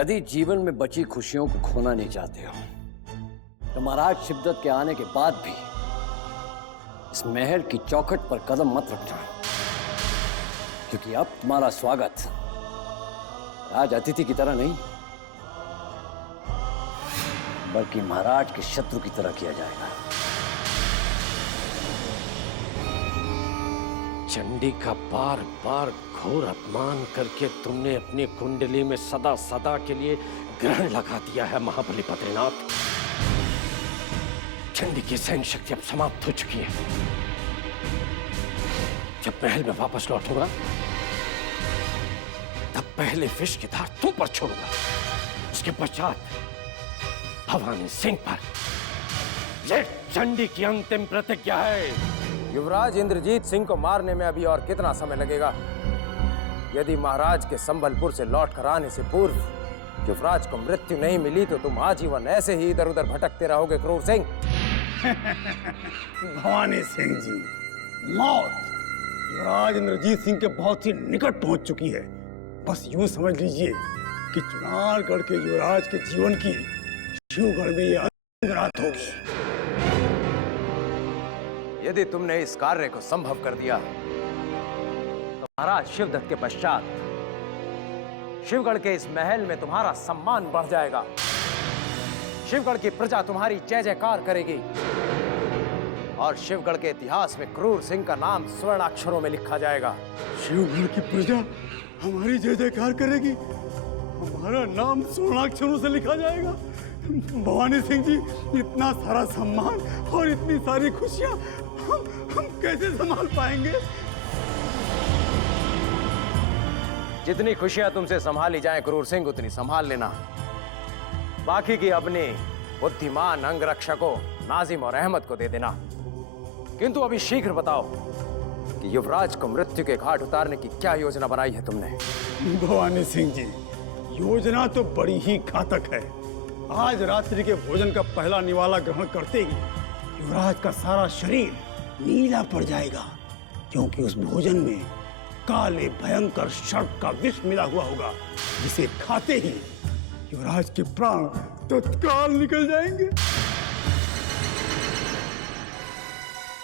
यदि जीवन में बची खुशियों को खोना नहीं चाहते हो तो महाराज शिवदत्त के आने के बाद भी इस महल की चौखट पर कदम मत रखना, क्योंकि अब तुम्हारा स्वागत राज अतिथि की तरह नहीं बल्कि महाराज के शत्रु की तरह किया जाएगा। चंडी का बार बार घोर अपमान करके तुमने अपनी कुंडली में सदा सदा के लिए ग्रहण लगा दिया है महाबली बद्रीनाथ। चंडी की सहन शक्ति अब समाप्त हो चुकी है। जब महल में वापस लौटूंगा तब पहले विष की धार तुम पर छोड़ूंगा, उसके पश्चात भवानी सिंह पर। ये चंडी की अंतिम प्रतिज्ञा है। युवराज इंद्रजीत सिंह को मारने में अभी और कितना समय लगेगा? यदि महाराज के संबलपुर से लौट कर आने से पूर्व युवराज को मृत्यु नहीं मिली तो तुम आजीवन ऐसे ही इधर उधर भटकते रहोगे क्रूर सिंह। भवानी सिंह जी, मौत युवराज इंद्रजीत सिंह के बहुत ही निकट पहुंच चुकी है। बस यूं समझ लीजिए कि चुनारगढ़ के युवराज के जीवन की शिवगढ़ में यह अंतिम रात होगी। यदि तुमने इस कार्य को संभव कर दिया तो महाराज शिवदत्त के पश्चात शिवगढ़ के इस महल में तुम्हारा सम्मान बढ़ जाएगा। शिवगढ़ की प्रजा तुम्हारी जय जयकार करेगी और शिवगढ़ के इतिहास में क्रूर सिंह का नाम स्वर्ण अक्षरों में लिखा जाएगा। शिवगढ़ की प्रजा हमारी जय जयकार करेगी, हमारा नाम स्वर्णाक्षरों से लिखा जाएगा। भवानी सिंह जी, इतना सारा सम्मान और इतनी सारी खुशियां हम कैसे संभाल पाएंगे? जितनी खुशियां तुमसे संभाली जाएं क्रूर सिंह, उतनी संभाल लेना। बाकी की अपने बुद्धिमान अंगरक्षकों नाजिम और अहमद को दे देना। किंतु अभी शीघ्र बताओ कि युवराज को मृत्यु के घाट उतारने की क्या योजना बनाई है तुमने? भवानी सिंह जी, योजना तो बड़ी ही घातक है। आज रात्रि के भोजन का पहला निवाला ग्रहण करते ही युवराज का सारा शरीर नीला पड़ जाएगा, क्योंकि उस भोजन में काले भयंकर सर्प का विष मिला हुआ होगा, जिसे खाते ही युवराज के प्राण तत्काल निकल जाएंगे।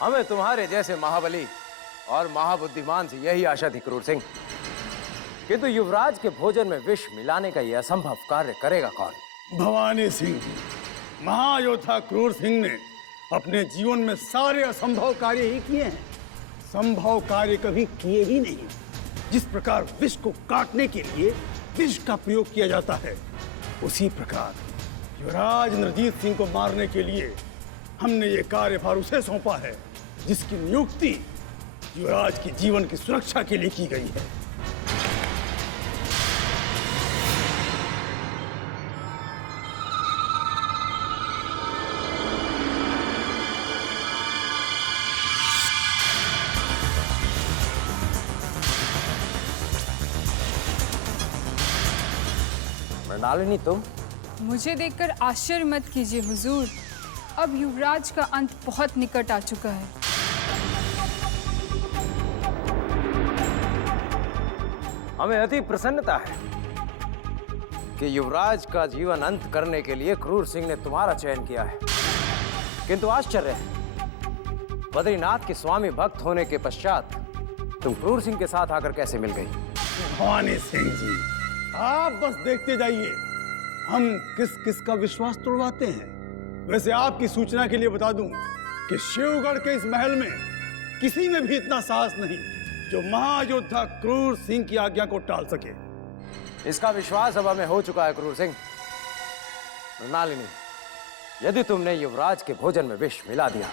हमें तुम्हारे जैसे महाबली और महाबुद्धिमान से यही आशा थी क्रूर सिंह, किंतु युवराज के भोजन में विष मिलाने का यह असंभव कार्य करेगा कौन? भवानी सिंह जी, महायोद्धा क्रूर सिंह ने अपने जीवन में सारे असंभव कार्य ही किए हैं, संभव कार्य कभी किए ही नहीं। जिस प्रकार विष को काटने के लिए विष का प्रयोग किया जाता है, उसी प्रकार युवराज इंद्रजीत सिंह को मारने के लिए हमने ये कार्यभार उसे सौंपा है, जिसकी नियुक्ति युवराज की जीवन की सुरक्षा के लिए की गई है। मृणालिनी, तुम? मुझे देखकर आश्चर्य मत कीजिए हुजूर, अब युवराज का अंत बहुत निकट आ चुका है। हमें अति प्रसन्नता है कि युवराज का जीवन अंत करने के लिए क्रूर सिंह ने तुम्हारा चयन किया है, किंतु आश्चर्य है, बद्रीनाथ के स्वामी भक्त होने के पश्चात तुम क्रूर सिंह के साथ आकर कैसे मिल गई? भवानी सिंह जी, आप बस देखते जाइए हम किस किस का विश्वास तोड़वाते हैं। वैसे आपकी सूचना के लिए बता दूं कि शिवगढ़ के इस महल में किसी में भी इतना साहस नहीं जो महायोद्धा क्रूर सिंह की आज्ञा को टाल सके। इसका विश्वास अब हमें हो चुका है क्रूर सिंह। मृणालिनी, यदि तुमने युवराज के भोजन में विष मिला दिया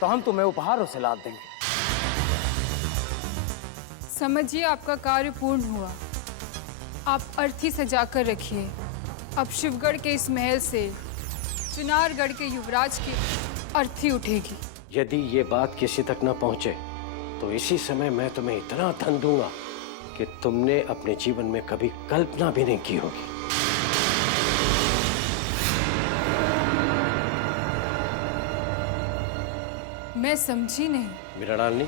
तो हम तुम्हें उपहारों से लाद देंगे। समझिए आपका कार्य पूर्ण हुआ। आप अर्थी सजाकर रखिए। अब शिवगढ़ के इस महल से चुनारगढ़ के युवराज की अर्थी उठेगी। यदि ये बात किसी तक न पहुंचे तो इसी समय मैं तुम्हें इतना धन दूंगा कि तुमने अपने जीवन में कभी कल्पना भी नहीं की होगी। मैं समझी नहीं। मृणालिनी,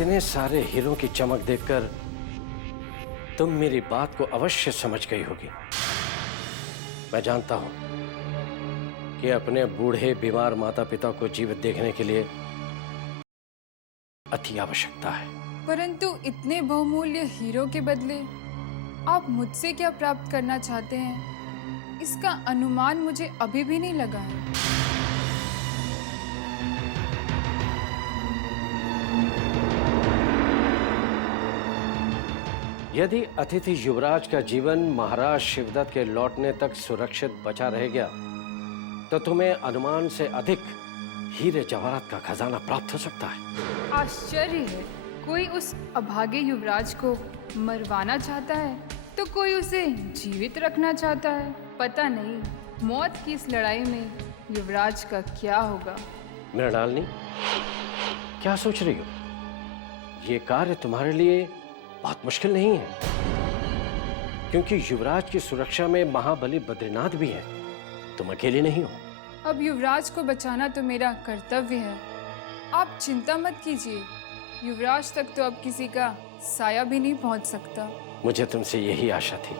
इतने सारे हीरों की चमक देखकर तुम मेरी बात को अवश्य समझ गई होगी। मैं जानता हूं कि अपने बूढ़े बीमार माता पिता को जीवित देखने के लिए अति आवश्यकता है। परंतु इतने बहुमूल्य हीरो के बदले आप मुझसे क्या प्राप्त करना चाहते हैं, इसका अनुमान मुझे अभी भी नहीं लगा है। यदि अतिथि युवराज का जीवन महाराज शिवदत्त के लौटने तक सुरक्षित बचा रह गया तो तुम्हें अनुमान से अधिक हीरे जवाहरात का खजाना प्राप्त हो सकता है। आश्चर्य है, कोई उस अभागे युवराज को मरवाना चाहता है तो कोई उसे जीवित रखना चाहता है। पता नहीं मौत की इस लड़ाई में युवराज का क्या होगा। मृणालिनी, क्या सोच रही हो? ये कार्य तुम्हारे लिए बहुत मुश्किल नहीं है, क्योंकि युवराज की सुरक्षा में महाबली बद्रीनाथ भी है। तुम अकेले नहीं हो। अब युवराज को बचाना तो मेरा कर्तव्य है। आप चिंता मत कीजिए, युवराज तक तो अब किसी का साया भी नहीं पहुंच सकता। मुझे तुमसे यही आशा थी।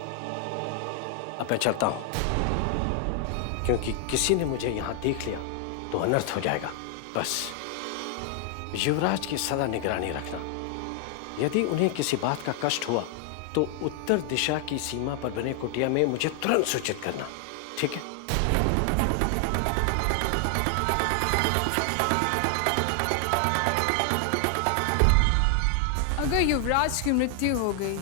अब मैं चलता हूं, क्योंकि किसी ने मुझे यहां देख लिया तो अनर्थ हो जाएगा। बस युवराज की सदा निगरानी रखना। यदि उन्हें किसी बात का कष्ट हुआ तो उत्तर दिशा की सीमा पर बने कुटिया में मुझे तुरंत सूचित करना, ठीक है? अगर युवराज की मृत्यु हो गई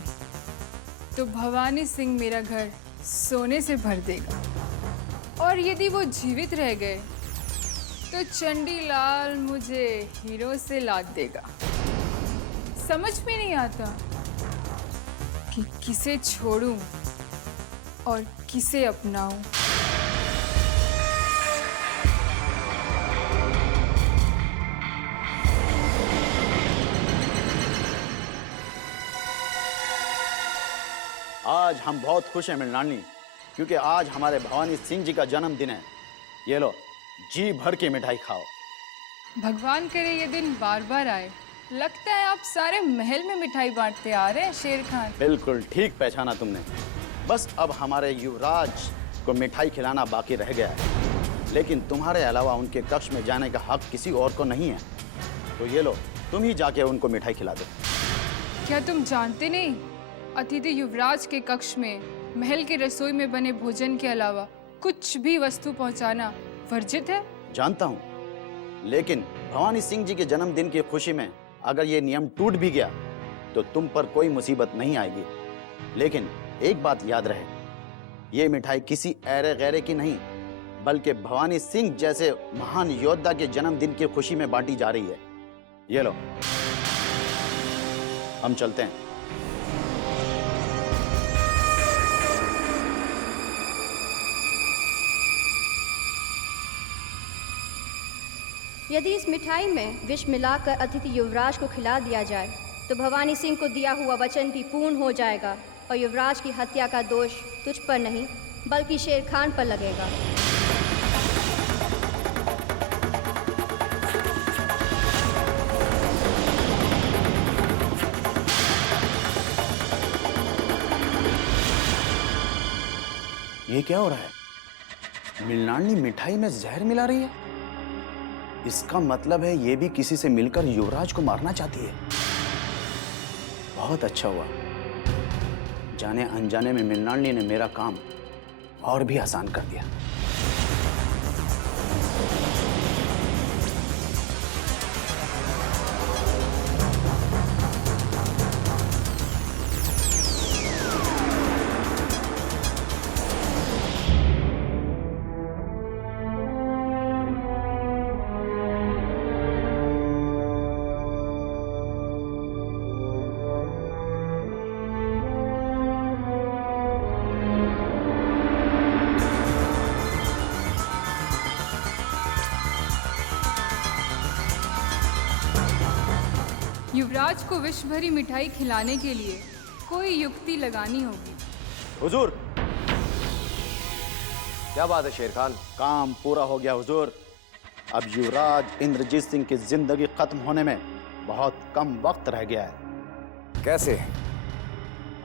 तो भवानी सिंह मेरा घर सोने से भर देगा, और यदि वो जीवित रह गए तो चंडीलाल मुझे हीरो से लाद देगा। समझ में नहीं आता कि किसे छोड़ूं और किसे अपनाऊं। आज हम बहुत खुश हैं मृणालिनी, क्योंकि आज हमारे भवानी सिंह जी का जन्मदिन है। ये लो, जी भर के मिठाई खाओ। भगवान करे ये दिन बार बार आए। लगता है आप सारे महल में मिठाई बांटते आ रहे हैं शेर खान। बिल्कुल ठीक पहचाना तुमने। बस अब हमारे युवराज को मिठाई खिलाना बाकी रह गया है, लेकिन तुम्हारे अलावा उनके कक्ष में जाने का हक किसी और को नहीं है। तो ये लो, तुम ही जाके उनको मिठाई खिला दो। क्या तुम जानते नहीं, अतिथि युवराज के कक्ष में महल के रसोई में बने भोजन के अलावा कुछ भी वस्तु पहुंचाना वर्जित है? जानता हूँ, लेकिन भवानी सिंह जी के जन्मदिन की खुशी में अगर ये नियम टूट भी गया तो तुम पर कोई मुसीबत नहीं आएगी। लेकिन एक बात याद रहे, ये मिठाई किसी ऐरे गैरे की नहीं, बल्कि भवानी सिंह जैसे महान योद्धा के जन्मदिन की खुशी में बांटी जा रही है। ये लो, हम चलते हैं। यदि इस मिठाई में विष मिलाकर अतिथि युवराज को खिला दिया जाए तो भवानी सिंह को दिया हुआ वचन भी पूर्ण हो जाएगा और युवराज की हत्या का दोष तुझ पर नहीं बल्कि शेर खान पर लगेगा। ये क्या हो रहा है? मृणालिनी मिठाई में जहर मिला रही है। इसका मतलब है ये भी किसी से मिलकर युवराज को मारना चाहती है। बहुत अच्छा हुआ, जाने अनजाने में मृणालिनी ने मेरा काम और भी आसान कर दिया। युवराज को विष भरी मिठाई खिलाने के लिए कोई युक्ति लगानी होगी। हुजूर, क्या बात है शेर खान? काम पूरा हो गया हुजूर। अब युवराज इंद्रजीत सिंह की जिंदगी खत्म होने में बहुत कम वक्त रह गया है। कैसे?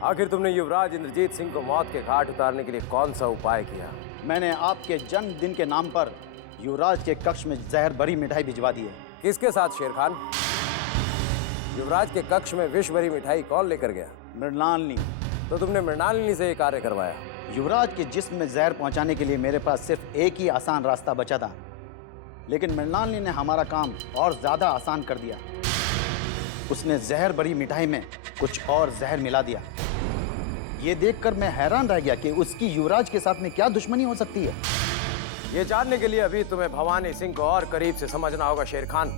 आखिर तुमने युवराज इंद्रजीत सिंह को मौत के घाट उतारने के लिए कौन सा उपाय किया? मैंने आपके जन्मदिन के नाम पर युवराज के कक्ष में जहर भरी मिठाई भिजवा दी है। किसके साथ शेर खान? युवराज के कक्ष में विष भरी मिठाई कौन लेकर गया? मृणालिनी। तो तुमने मृणालिनी से ये कार्य करवाया? युवराज के जिस्म में जहर पहुंचाने के लिए मेरे पास सिर्फ एक ही आसान रास्ता बचा था, लेकिन मृणालिनी ने हमारा काम और ज्यादा आसान कर दिया। उसने जहर भरी मिठाई में कुछ और जहर मिला दिया। ये देखकर मैं हैरान रह गया कि उसकी युवराज के साथ में क्या दुश्मनी हो सकती है। ये जानने के लिए अभी तुम्हें भवानी सिंह को और करीब से समझना होगा शेर खान,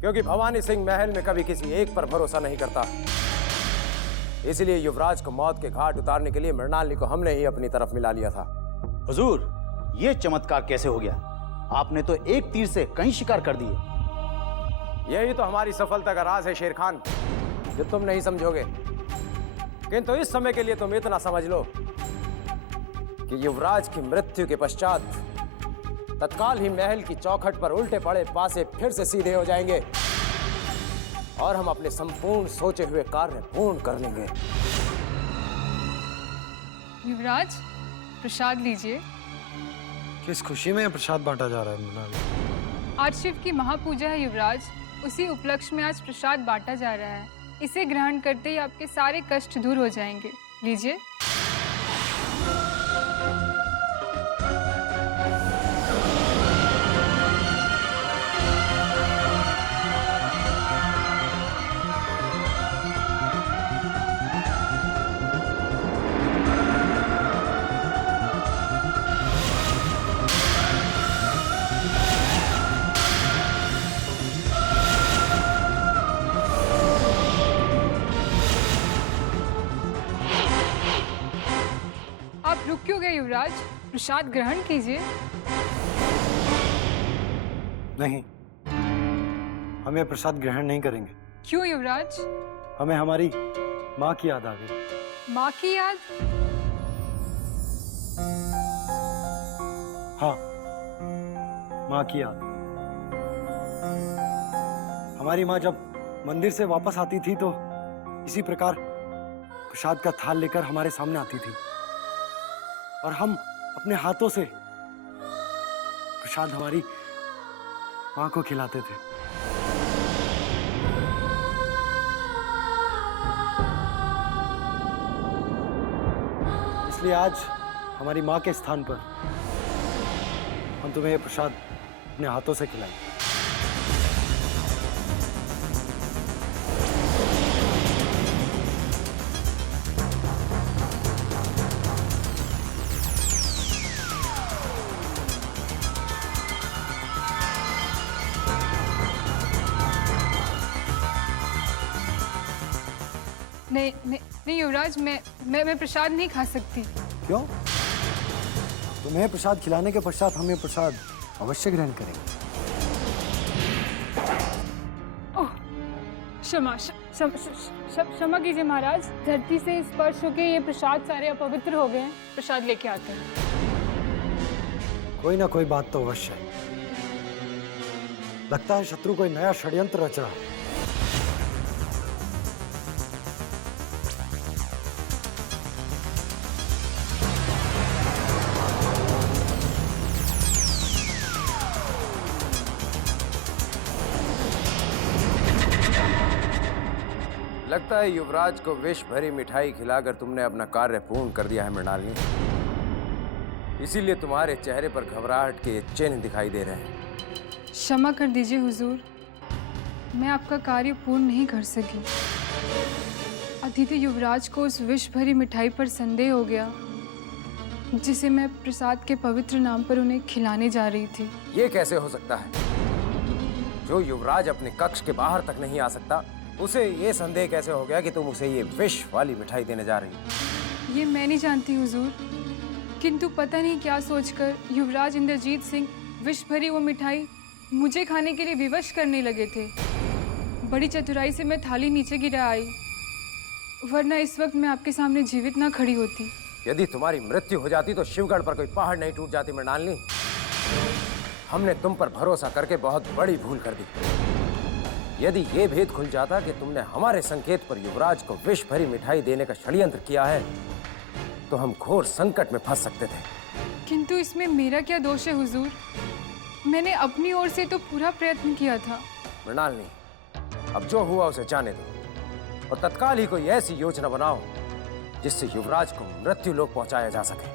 क्योंकि भवानी सिंह महल में कभी किसी एक पर भरोसा नहीं करता। इसलिए युवराज को मौत के घाट उतारने के लिए मृणालिनी को हमने ही अपनी तरफ मिला लिया था। हुजूर, ये चमत्कार कैसे हो गया? आपने तो एक तीर से कई शिकार कर दिए। यही तो हमारी सफलता का राज है शेर खान, जो तुम नहीं समझोगे। किंतु इस समय के लिए तुम इतना समझ लो कि युवराज की मृत्यु के पश्चात तत्काल ही महल की चौखट पर उल्टे पड़े पासे फिर से सीधे हो जाएंगे और हम अपने संपूर्ण सोचे हुए कार्य पूर्ण कर लेंगे। युवराज, प्रसाद लीजिए। किस खुशी में प्रसाद बांटा जा रहा है मृणालिनी? आज शिव की महापूजा है युवराज, उसी उपलक्ष्य में आज प्रसाद बांटा जा रहा है। इसे ग्रहण करते ही आपके सारे कष्ट दूर हो जाएंगे। लीजिए। आप रुक क्यों गए युवराज? प्रसाद ग्रहण कीजिए। नहीं, हम ये प्रसाद ग्रहण नहीं करेंगे। क्यों युवराज? हमें हमारी माँ की याद आ गई। माँ की याद? हाँ, माँ की याद। हमारी माँ जब मंदिर से वापस आती थी तो इसी प्रकार प्रसाद का थाल लेकर हमारे सामने आती थी और हम अपने हाथों से प्रसाद हमारी माँ को खिलाते थे। इसलिए आज हमारी माँ के स्थान पर हम तुम्हें ये प्रसाद अपने हाथों से खिलाएंगे। नहीं नहीं नहीं युवराज, मैं प्रसाद नहीं खा सकती। क्यों? तुम्हें प्रसाद खिलाने के पश्चात हम ये प्रसाद अवश्य ग्रहण करेंगे। ओह, क्षमा कीजिए महाराज, धरती से स्पर्श होके ये प्रसाद सारे अपवित्र हो गए हैं। प्रसाद लेके आते हैं। कोई ना कोई बात तो अवश्य है। लगता है शत्रु कोई नया षड्यंत्र रच रहा है। लगता है युवराज को विष भरी मिठाई खिलाकर तुमने अपना कार्य पूर्ण कर दिया है मृणालिनी, इसीलिए तुम्हारे चेहरे पर घबराहट के चिन्ह दिखाई दे रहे हैं। क्षमा कर दीजिए हुजूर, मैं आपका कार्य पूर्ण नहीं कर सकी। अतिथि युवराज को उस विष भरी मिठाई पर संदेह हो गया, जिसे मैं प्रसाद के पवित्र नाम पर उन्हें खिलाने जा रही थी। ये कैसे हो सकता है? जो युवराज अपने कक्ष के बाहर तक नहीं आ सकता, उसे ये संदेह कैसे हो गया कि तुम उसे ये विष वाली मिठाई देने जा रही? ये मैं नहीं जानती हुजूर, किंतु पता नहीं क्या सोचकर युवराज इंद्रजीत सिंह विष भरी वो मिठाई मुझे खाने के लिए विवश करने लगे थे। बड़ी चतुराई से मैं थाली नीचे गिरा आई, वरना इस वक्त मैं आपके सामने जीवित ना खड़ी होती। यदि तुम्हारी मृत्यु हो जाती तो शिवगढ़ पर कोई पहाड़ नहीं टूट जाती मृणालिनी। हमने तुम पर भरोसा करके बहुत बड़ी भूल कर दी। यदि ये भेद खुल जाता कि तुमने हमारे संकेत पर युवराज को विष भरी मिठाई देने का षड्यंत्र किया है, तो हम घोर संकट में फंस सकते थे। किंतु इसमें मेरा क्या दोष है हुजूर? मैंने अपनी ओर से तो पूरा प्रयत्न किया था। मृणालिनी, अब जो हुआ उसे जाने दो और तत्काल ही कोई ऐसी योजना बनाओ जिससे युवराज को मृत्यु लोक पहुंचाया जा सके।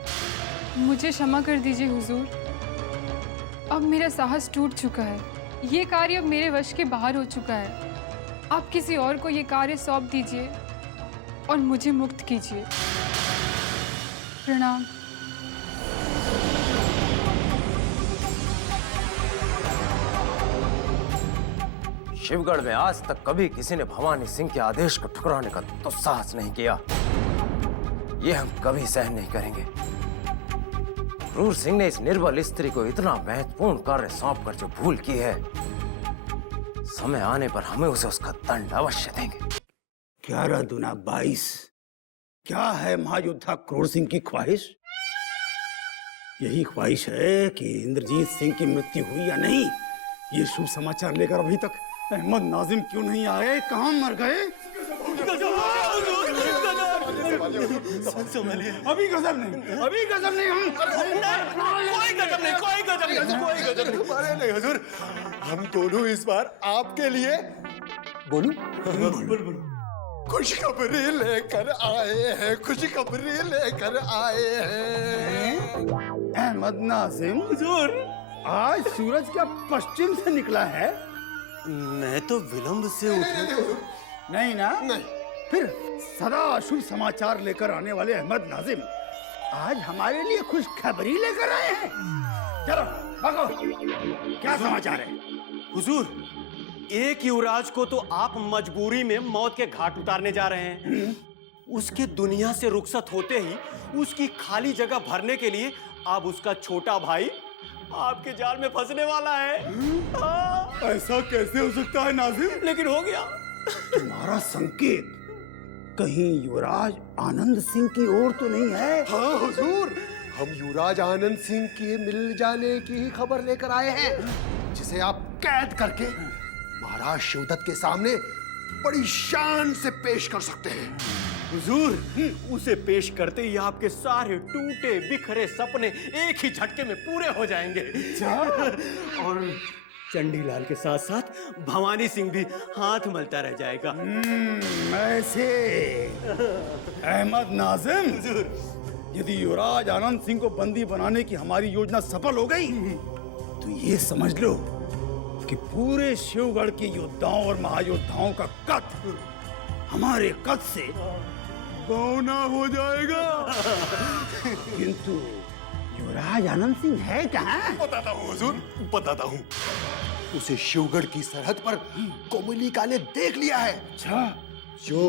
मुझे क्षमा कर दीजिए हुजूर। अब मेरा साहस टूट चुका है। ये कार्य अब मेरे वश के बाहर हो चुका है। आप किसी और को ये कार्य सौंप दीजिए और मुझे मुक्त कीजिए। प्रणाम। शिवगढ़ में आज तक कभी किसी ने भवानी सिंह के आदेश को ठुकराने का दुस्साहस नहीं किया। ये हम कभी सहन नहीं करेंगे। क्रूर सिंह ने इस निर्बल स्त्री को इतना महत्वपूर्ण कार्य सौंप कर जो भूल की है, समय आने पर हमें उसे उसका दंड अवश्य देंगे। 11 दूना 22। क्या है महायोद्धा क्रूर सिंह की ख्वाहिश? यही ख्वाहिश है कि इंद्रजीत सिंह की मृत्यु हुई या नहीं। ये शुभ समाचार लेकर अभी तक अहमद नाजिम क्यों नहीं आए? कहाँ मर गए? अभी गजब नहीं, अभी गजब नहीं। हम कोई गजब नहीं, कोई गजब नहीं, कोई गजब नहीं। अरे नहीं हुजूर, हम दोनों इस बार आपके लिए बोलूं? खुशखबरी लेकर आए हैं, खुशखबरी लेकर आए हैं। अहमद नाजिम हुजूर, आज सूरज क्या पश्चिम से निकला है? मैं तो विलंब से उठा। नहीं ना? नहीं। फिर सदा शुभ समाचार लेकर आने वाले अहमद नाजिम आज हमारे लिए खुशखबरी लेकर आए हैं। चलो भागो, क्या समाचार है? हुजूर, एक युवराज को तो आप मजबूरी में मौत के घाट उतारने जा रहे हैं। उसके दुनिया से रुखसत होते ही उसकी खाली जगह भरने के लिए अब उसका छोटा भाई आपके जाल में फंसने वाला है। ऐसा कैसे हो सकता है नाजिम? लेकिन हो गया। तुम्हारा संकेत कहीं युवराज आनंद सिंह की ओर तो नहीं है? हाँ हुजूर, हम युवराज आनंद सिंह के मिल जाने की ही खबर लेकर आए हैं, जिसे आप कैद करके महाराज शिवदत्त के सामने बड़ी शान से पेश कर सकते हैं। हुजूर, उसे पेश करते ही आपके सारे टूटे बिखरे सपने एक ही झटके में पूरे हो जाएंगे। और चंडीलाल के साथ साथ भवानी सिंह भी हाथ मलता रह जाएगा। ऐसे अहमद नाजिम, यदि युवराज आनंद सिंह को बंदी बनाने की हमारी योजना सफल हो गई तो ये समझ लो कि पूरे शिवगढ़ के योद्धाओं और महायोद्धाओं का कद हमारे कद से बौना हो जाएगा। किंतु युवराज आनंद सिंह है कहाँ? बताता हूँ हुजूर, बताता हूँ। उसे शिवगढ़ की सरहद पर कोमलिका ने देख लिया है। अच्छा, जो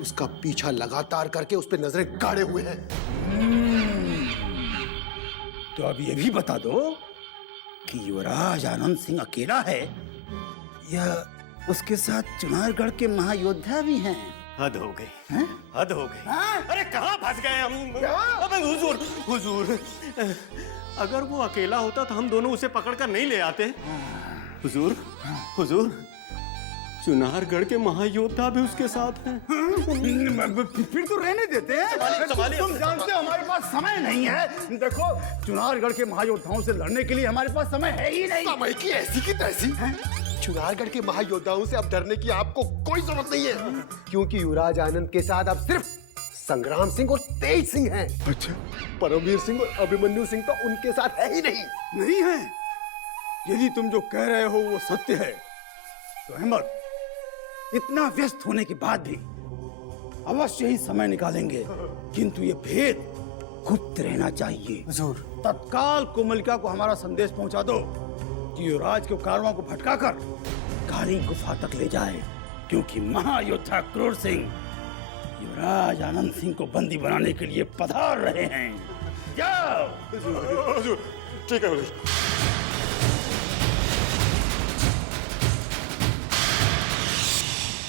उसका पीछा लगातार करके उस पर नजरें गाड़े हुए हैं। तो अब ये भी बता दो कि युवराज आनंद सिंह अकेला है या उसके साथ चुनारगढ़ के महायोद्धा भी हैं? हद हो गई, हद हो गई। हाँ? अरे कहाँ फंस गए हम? अबे हुजूर, हुजूर, अगर वो अकेला होता तो हम दोनों उसे पकड़कर नहीं ले आते। हुजूर, हुजूर, चुनारगढ़ के महायोद्धा भी उसके साथ हैं। फिर तो रहने देते हैं। तुम जानते हो हमारे पास समय नहीं है। देखो, चुनारगढ़ के महायोद्धाओं से लड़ने के लिए हमारे पास समय है ही नहीं। समय की ऐसी की तैसी। चुनारगढ़ के महायोद्धाओं से अब डरने की आपको कोई जरूरत नहीं है, क्योंकि युवराज आनंद के साथ अब सिर्फ संग्राम सिंह और तेज सिंह हैं। अच्छा, परमवीर सिंह और अभिमन्यु सिंह तो उनके साथ है ही नहीं। नहीं है? यदि तुम जो कह रहे हो वो सत्य है तो अहमद, इतना व्यस्त होने के बाद भी अवश्य ही समय निकालेंगे, किंतु ये भेद गुप्त रहना चाहिए। हुजूर, तत्काल कोमलिका को हमारा संदेश पहुंचा दो कि युवराज के कारवां को भटकाकर काली गुफा तक ले जाए, क्योंकि महायोद्धा क्रूर सिंह युवराज आनंद सिंह को बंदी बनाने के लिए पधार रहे हैं। जाओ। ठीक है हुजूर।